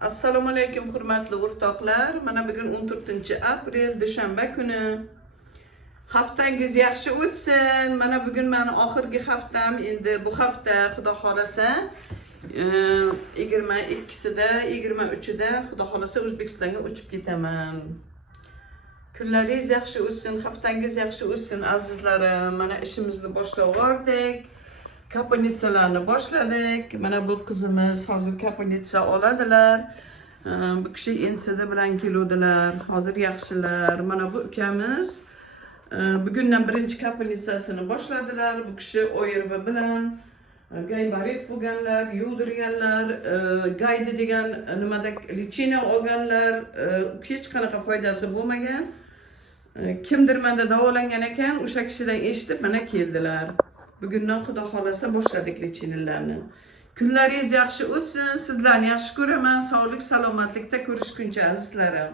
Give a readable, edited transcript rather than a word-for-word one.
Assalomu alaykum hurmatli o'rtoqlar. Mana bugun 14-aprel dushanba kuni. Haftangiz yaxshi o'tsin. Mana bugun meni oxirgi haftam. Endi bu hafta xudo xolasa 22sida, 23ida xudo xolasa O'zbekistonga uchib ketaman. Kunlaringiz yaxshi o'tsin, haftangiz yaxshi o'tsin azizlarim. Mana ishimizni boshlab yubordik. Kaponitsalarni boshladik. Mana bu qizimiz hozir kaponitsa oladilar. Bu kishi ensida bilan keluvdilar. Hozir yaxshilar. Mana bu ukamiz bugundan birinchi kaponitsasini boshladilar. Bu kishi oyirva bilan gaybarit bo'lganlar, yuvdirganlar, gaydi degan nimada lichina olganlar, hech qanaqa foydasi bo'lmagan. Kimdir menda davolangan ekan, o'sha kishidan eshitib mana keldilar. Bugundan xudo xolasa boshladik lichinalarni. Kunlaringiz yaxshi o'tsin, sizlarni yaxshi ko'raman. Sog'lik, salomatlikda ko'rishguncha azizlarim.